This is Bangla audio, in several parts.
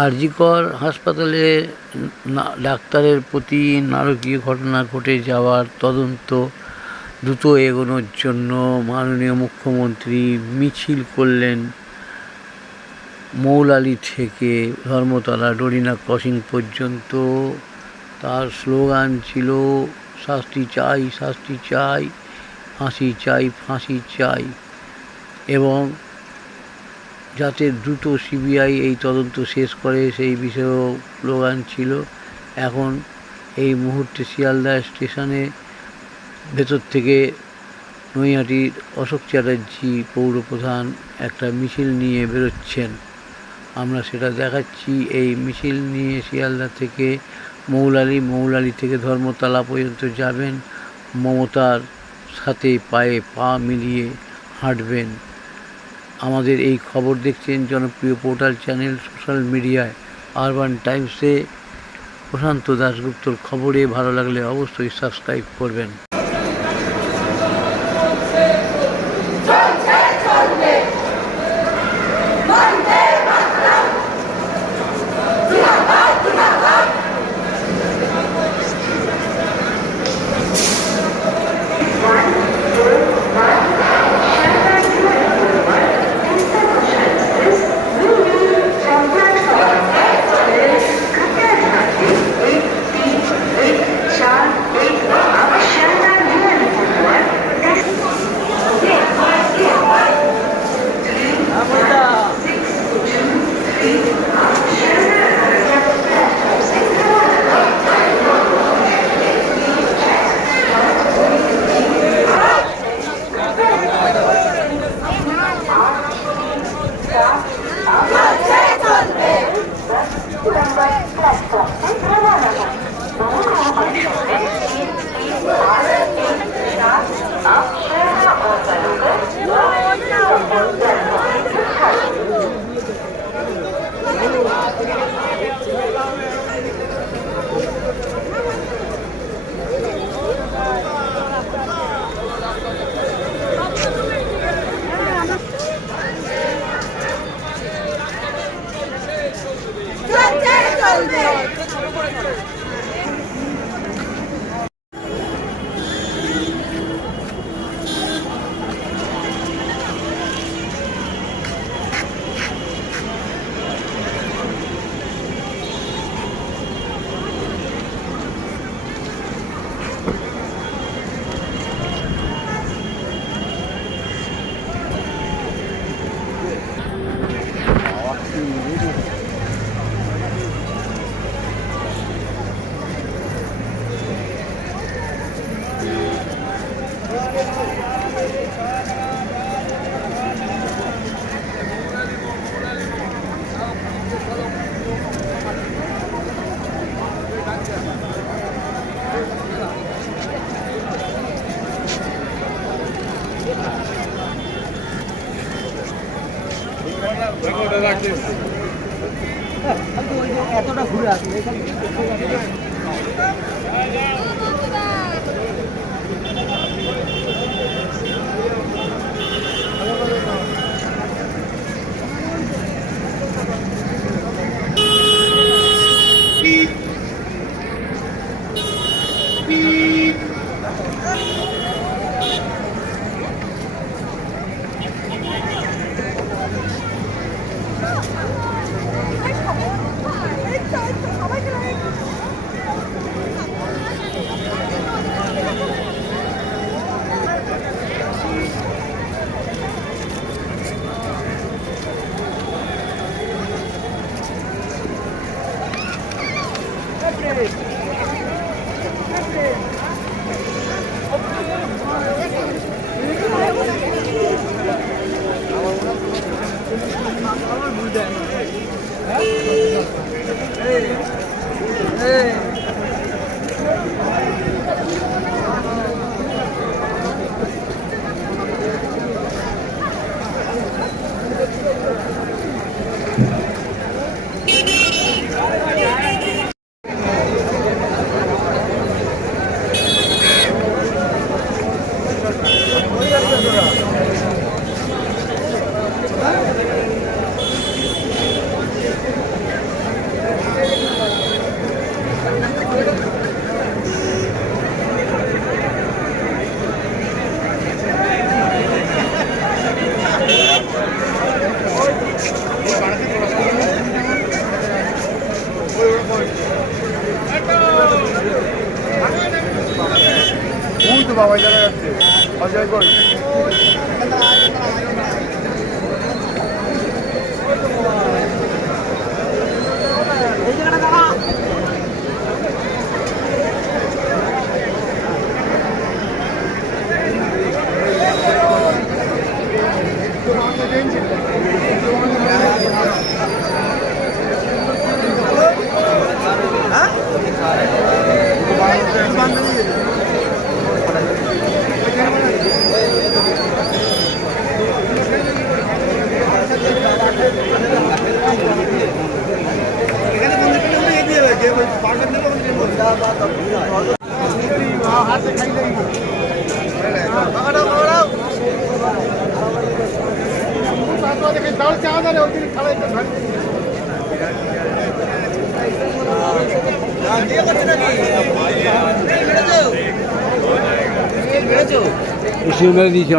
আর.জি. কর হাসপাতালে ডাক্তারের প্রতি নারকীয় ঘটনা ঘটে যাওয়ার তদন্ত দ্রুত এগোনোর জন্য মাননীয় মুখ্যমন্ত্রী মিছিল করলেন মৌলালি থেকে ধর্মতলা ডোরিনা ক্রসিং পর্যন্ত। তার স্লোগান ছিল শাস্তি চাই, শাস্তি চাই, ফাঁসি চাই, ফাঁসি চাই, এবং যাতে দ্রুত সিবিআই এই তদন্ত শেষ করে সেই বিষয়েও স্লোগান ছিল। এখন এই মুহূর্তে শিয়ালদা স্টেশনে ভেতর থেকে নৈহাটির অশোক চ্যাটার্জি পৌরপ্রধান একটা মিছিল নিয়ে বেরোচ্ছেন, আমরা সেটা দেখাচ্ছি। এই মিছিল নিয়ে শিয়ালদা থেকে মৌলালি থেকে ধর্মতলা পর্যন্ত যাবেন, মমতার সাথে পায়ে পা মিলিয়ে হাঁটবেন। আমাদের এই খবর দেখছেন জনপ্রিয় পোর্টাল চ্যানেল সোশ্যাল মিডিয়ায় আরবান টাইমসে প্রশান্ত দাশগুপ্তর খবরে। ভালো লাগলে অবশ্যই সাবস্ক্রাইব করবেন। এতটা ঘুরে আসবে বাবাই জানা যাচ্ছে অজয় ঘোষ।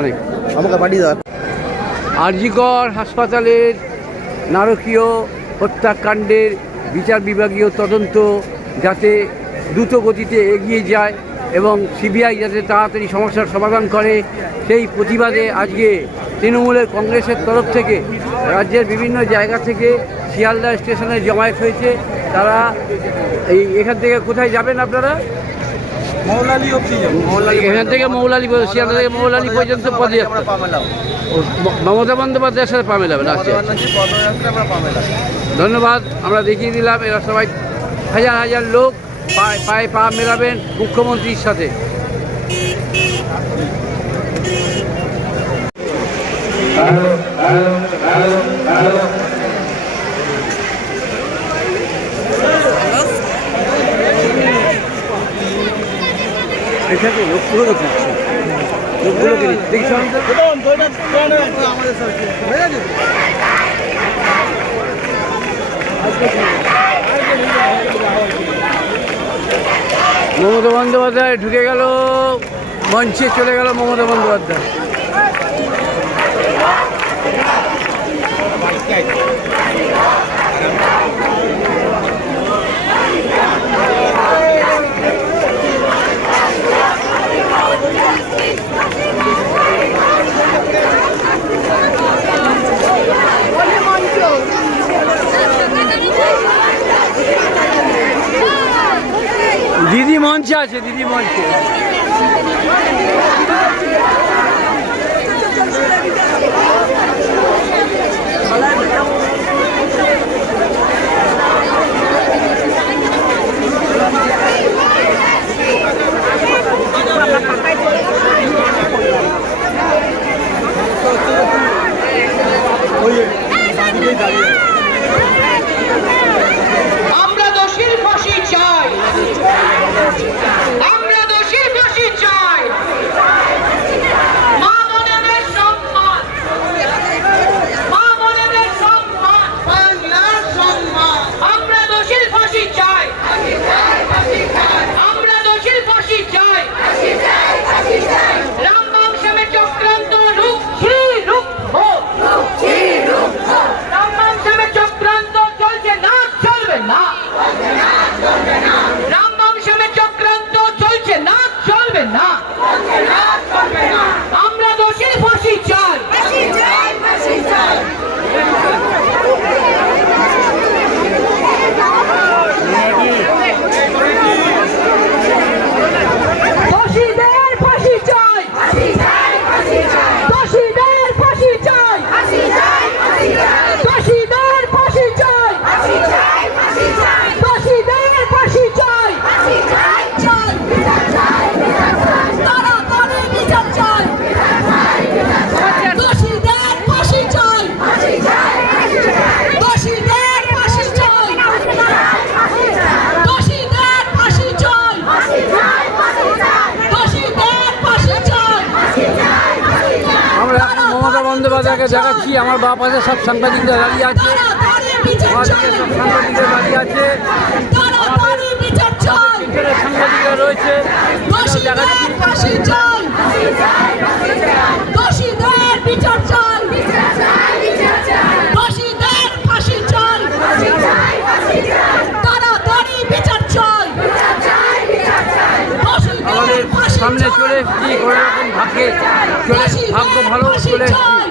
অনেক আমাকে পাঠিয়ে দেওয়ার আরজিকর হাসপাতালের নারকীয় হত্যাকাণ্ডের বিচার বিভাগীয় তদন্ত যাতে দ্রুত গতিতে এগিয়ে যায় এবং সিবিআই যাতে তাড়াতাড়ি সমস্যার সমাধান করে সেই প্রতিবাদে আজকে তৃণমূলের কংগ্রেসের তরফ থেকে রাজ্যের বিভিন্ন জায়গা থেকে শিয়ালদা স্টেশনে জমায়েত হয়েছে। তারা এখান থেকে কোথায় যাবেন আপনারা? মৌলালি অবধি এখান থেকে মৌলালি, শিয়ালদা থেকে মৌলালি পর্যন্ত পদযাত্রা মমতা বন্দ্যোপাধ্যায়ের সাথে পা মেলাবেন। আচ্ছা, ধন্যবাদ। আমরা দেখিয়ে দিলাম এরা সবাই হাজার হাজার লোক পায়ে পা মেলাবেন মুখ্যমন্ত্রীর সাথে। এখানে লোকগুলো লোকগুলোকে দেখছি মমতা বন্দ্যোপাধ্যায় ঢুকে গেল মঞ্চে, চলে গেল মমতা বন্দ্যোপাধ্যায়। দিদি মঞ্চে আছে, দিদি মঞ্চে। আমরা দোষীর ফাঁসি চাই, আমরা দোষীর ফাঁসি চাই। মা বোনেদের সম্মান, মা বোনেদের সম্মান, বাংলার সম্মান। আমরা দোষীর ফাঁসি চাই, আমরা দোষীর ফাঁসি চাই। রাম বংশমে চক্রান্ত রুখি রুখো, রাম বংশমে চক্রান্ত চলছে না, চলবে না। রাম বংশমে চক্রান্ত চলছে না, চলবে না। আমরা দোষীর ফাঁসি চাই। দোষীদের ফাঁসি চাই, দোষীদের ফাঁসি চাই, দোষীদের ফাঁসি চাই, দোষীদের ফাঁসি চাই। তাড়াতাড়ি বিচার চাই, দোষীদের ফাঁসি চাই, দোষীদের ফাঁসি চাই, দোষীদের ফাঁসি চাই, দোষীদের ফাঁসি চাই। আমরা এখন মমতা বন্দ্যোপাধ্যায়কে দেখাচ্ছি। আমার বাঁ পাশে সব সাংবাদিকরা দাঁড়িয়ে আছে, তাড়াতাড়ি বিচার চাই, সব সাংবাদিকরা দাঁড়িয়ে আছে, তাড়াতাড়ি বিচার চাই। পিছনে সাংবাদিকরা রয়েছে। দোষীদের ফাঁসি চাই, দোষীদের বিচার চাই, দোষীদের ফাঁসি চাই, তাড়াতাড়ি বিচার চাই। আমাদের সামনে চলে এসেছি, কোনো রকম ভাগ্যে ভাগ্য ভালো চলে এসেছি।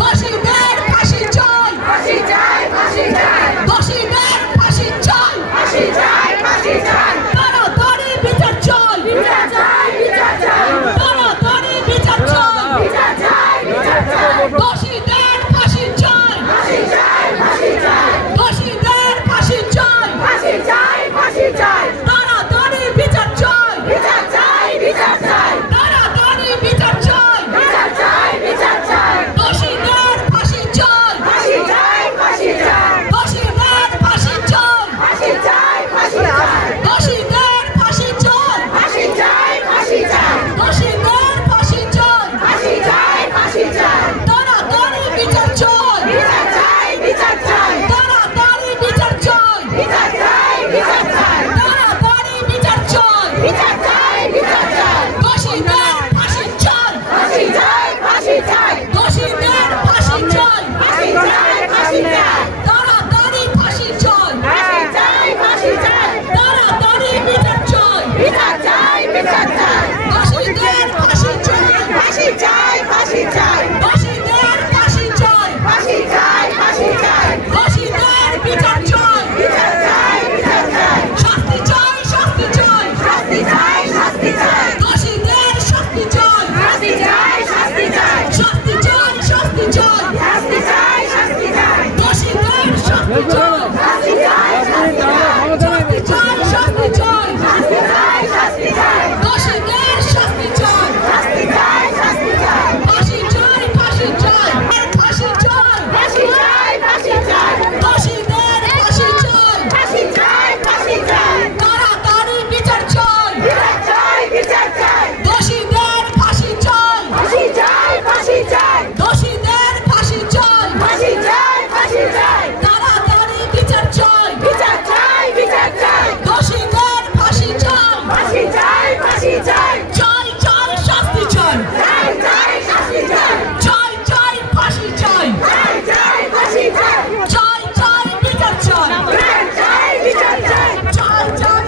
দোষীদের ফাঁসি চাই, ফাঁসি চাই, ফাঁসি চাই। দোষীদের ফাঁসি চাই, ফাঁসি চাই, ফাঁসি চাই। তাড়াতাড়ি বিচার চাই, বিচার চাই, বিচার চাই। তাড়াতাড়ি বিচার চাই, বিচার চাই, বিচার চাই। দোষীদের ফাঁসি চাই, ফাঁসি চাই, ফাঁসি চাই। দোষীদের ফাঁসি চাই, ফাঁসি চাই, ফাঁসি চাই। তাড়াতাড়ি বিচার চাই, বিচার চাই, বিচার চাই। তাড়াতাড়ি বিচার চাই, বিচার চাই, বিচার চাই। দোষীদের ফাঁসি চাই, ফাঁসি চাই, ফাঁসি চাই। দোষীদের ফাঁসি চাই, ফাঁসি চাই, ফাঁসি চাই। দোষীদের ফাঁসি চাই, ফাঁসি চাই, ফাঁসি চাই। দোষীদের ফাঁসি চাই, ফাঁসি চাই, ফাঁসি চাই। তাড়াতাড়ি বিচার চাই, বিচার চাই, বিচার চাই। তাড়াতাড়ি বিচার চাই, বিচার চাই, বিচার চাই। তাড়াতাড়ি বিচার চাই, বিচার চাই, বিচার চাই। দোষীদের ফাঁসি চাই, ফাঁসি চাই, ফাঁসি চাই। দোষীদের ফাঁসি চাই, ফাঁসি চাই, ফাঁসি চাই। তাড়াতাড়ি ফাঁসি চাই, ফাঁসি চাই, ফাঁসি চাই। তাড়াতাড়ি বিচার চাই, বিচার চাই, বিচার চাই। দোষীদের ফাঁসি চাই, ফাঁসি চাই, ফাঁসি চাই। দোষীদের ফাঁসি চাই, ফাঁসি চাই, ফাঁসি চাই। দোষীদের বিচার চাই, বিচার চাই, বিচার চাই। শাস্তি চাই, শাস্তি চাই, শাস্তি চাই, শাস্তি চাই। দোষীদের শাস্তি চাই, শাস্তি চাই, শাস্তি চাই। শাস্তি চাই, শাস্তি চাই, শাস্তি চাই, শাস্তি চাই। দোষীদের শাস্তি চাই, শাস্তি চাই, শাস্তি চাই। শাস্তি চাই, শাস্তি চাই, শাস্তি চাই, শাস্তি চাই। দোষীদের শাস্তি চাই, শাস্তি চাই, শাস্তি চাই। ফাঁসি চাই, ফাঁসি চাই। ফাঁসি চাই, ফাঁসি চাই, ফাঁসি চাই। দোষীদের ফাঁসি চাই, ফাঁসি চাই, ফাঁসি চাই। তাড়াতাড়ি বিচার চাই, বিচার চাই, বিচার চাই। দোষীদের ফাঁসি চাই, ফাঁসি চাই, ফাঁসি চাই। দোষীদের ফাঁসি চাই, ফাঁসি চাই, ফাঁসি চাই। তাড়াতাড়ি বিচার চাই, বিচার চাই, বিচার চাই। দোষীদের ফাঁসি চাই, ফাঁসি চাই, ফাঁসি চাই। চাই, চাই, শাস্তি চাই, চাই, চাই, শাস্তি চাই। চাই, চাই, ফাঁসি চাই, চাই, চাই, ফাঁসি চাই। চাই, চাই, বিচার চাই, চাই, চাই, বিচার চাই। চাই, চাই।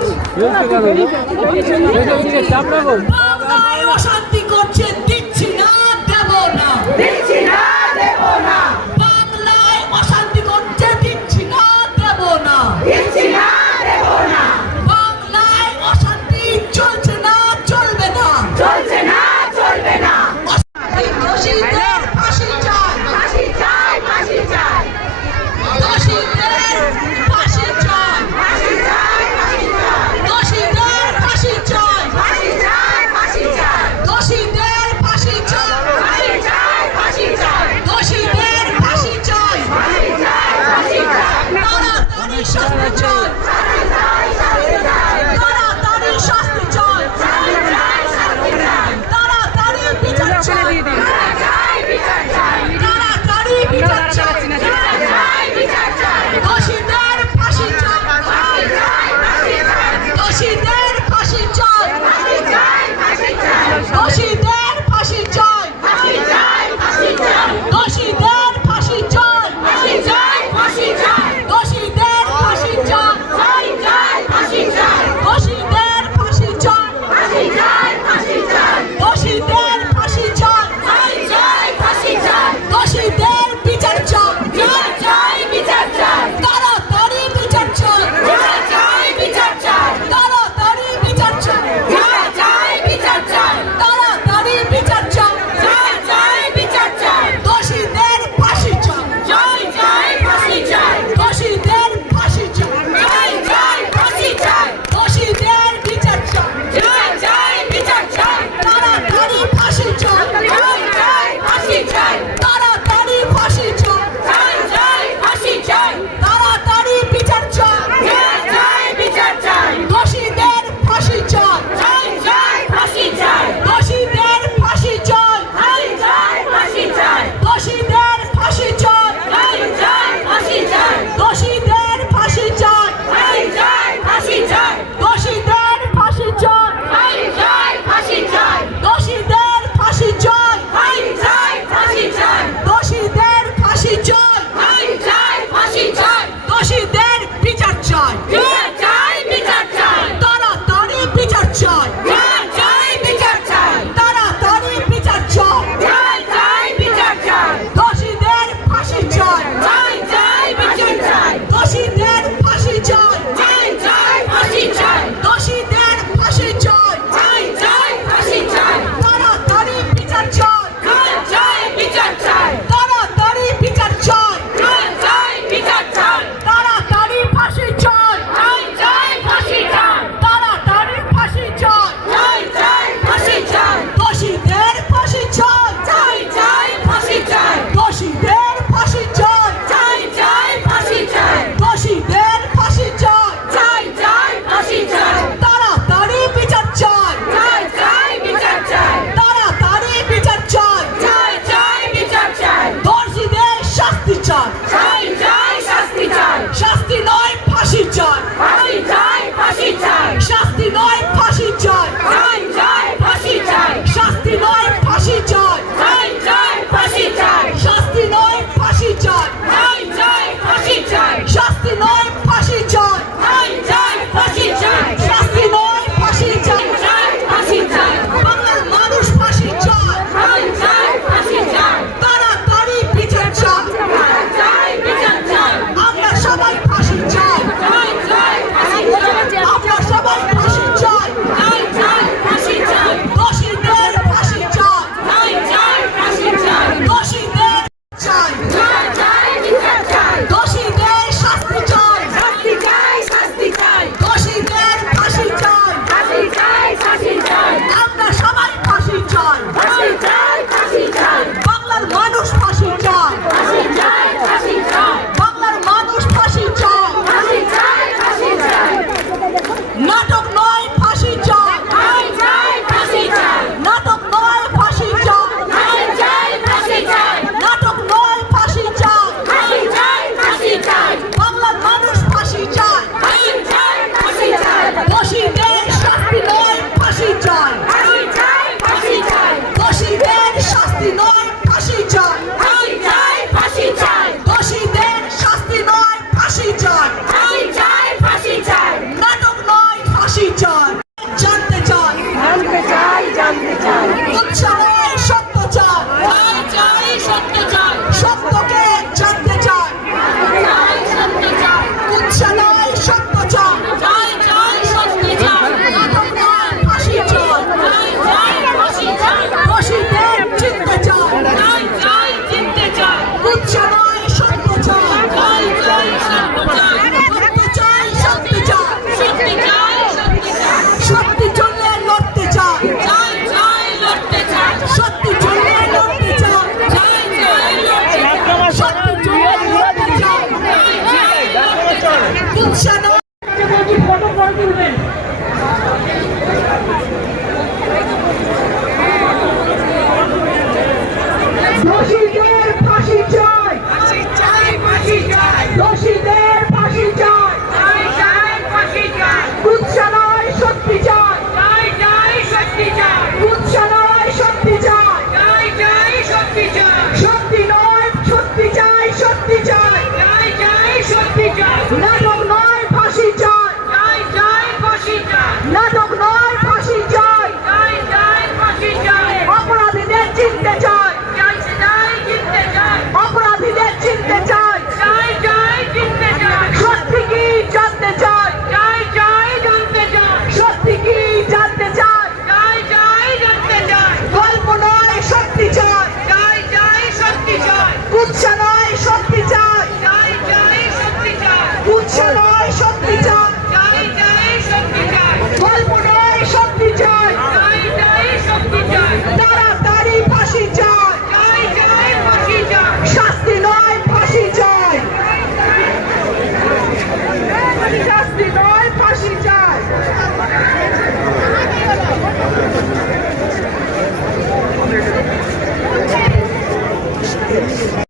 বাংলায় অশান্তি করছে, দিচ্ছি না, দেব না, দিচ্ছি না, দেব না। বাংলায় অশান্তি করছে, দিচ্ছি না, দেব না, দিচ্ছি না, দেব না। বাংলায় অশান্তি চলছে না, চলবে না, চলছে না, চলবে না। দোষীদের ফাঁসি চাই, ফাঁসি চাই, ফাঁসি চাই। দোষীদের ফাঁসি চাই, ফাঁসি চাই, ফাঁসি চাই। দোষীদের ফাঁসি চাই, ফাঁসি চাই, ফাঁসি চাই। দোষীদের ফাঁসি চাই, ফাঁসি চাই, ফাঁসি চাই। দোষীদের ফাঁসি চাই, ফাঁসি চাই, ফাঁসি চাই। তাড়াতাড়ি শাস্তি চাই, শাস্তি চাই, শাস্তি চাই। তাড়াতাড়ি শাস্তি চাই, শাস্তি চাই, শাস্তি চাই। তাড়াতাড়ি বিচার চাই, বিচার চাই, বিচার চাই। তাড়াতাড়ি বিচার চাই, বিচার চাই, বিচার চাই। দোষীদের ফাঁসি চাই, ফাঁসি চাই, ফাঁসি চাই। দোষীদের ফাঁসি চাই, ফাঁসি চাই, ফাঁসি চাই। দোষীদের ফাঁসি চাই, ফাঁসি চাই, ফাঁসি চাই। দোষীদের ফাঁসি চাই, ফাঁসি চাই, ফাঁসি চাই। দোষীদের ফাঁসি চাই, চাই, চাই, ফাঁসি চাই। দোষীদের ফাঁসি চাই, ফাঁসি চাই, ফাঁসি চাই। দোষীদের ফাঁসি চাই, চাই, চাই, ফাঁসি চাই। দোষীদের বিচার চাই, চাই, চাই, বিচার চাই। তাড়াতাড়ি বিচার চাই, চাই, চাই, বিচার চাই। তাড়াতাড়ি বিচার চাই, চাই, চাই, বিচার চাই। তাড়াতাড়ি বিচার চাই, চাই, চাই, বিচার চাই। দোষীদের ফাঁসি চাই, চাই, চাই, ফাঁসি চাই। দোষীদের ফাঁসি চাই, চাই, চাই, ফাঁসি চাই। দোষীদের বিচার চাই, চাই, চাই, বিচার চাই। তাড়াতাড়ি ফাঁসি চাই, চাই, চাই, ফাঁসি চাই। তাড়াতাড়ি ফাঁসি চাই, চাই, চাই, ফাঁসি চাই। তাড়াতাড়ি বিচার চাই, চাই, চাই, বিচার চাই। দোষীদের ফাঁসি চাই, চাই, চাই, ফাঁসি চাই। দোষীদের ফাঁসি চাই, চাই, চাই, ফাঁসি চাই। দোষীদের ফাঁসি চাই, চাই, চাই, ফাঁসি চাই। দোষীদের ফাঁসি চাই, চাই, চাই, ফাঁসি চাই। দোষীদের ফাঁসি চাই, চাই, চাই, ফাঁসি চাই। দোষীদের ফাঁসি চাই, চাই, চাই, ফাঁসি চাই। দোষীদের ফাঁসি চাই, চাই, চাই, ফাঁসি চাই। যেন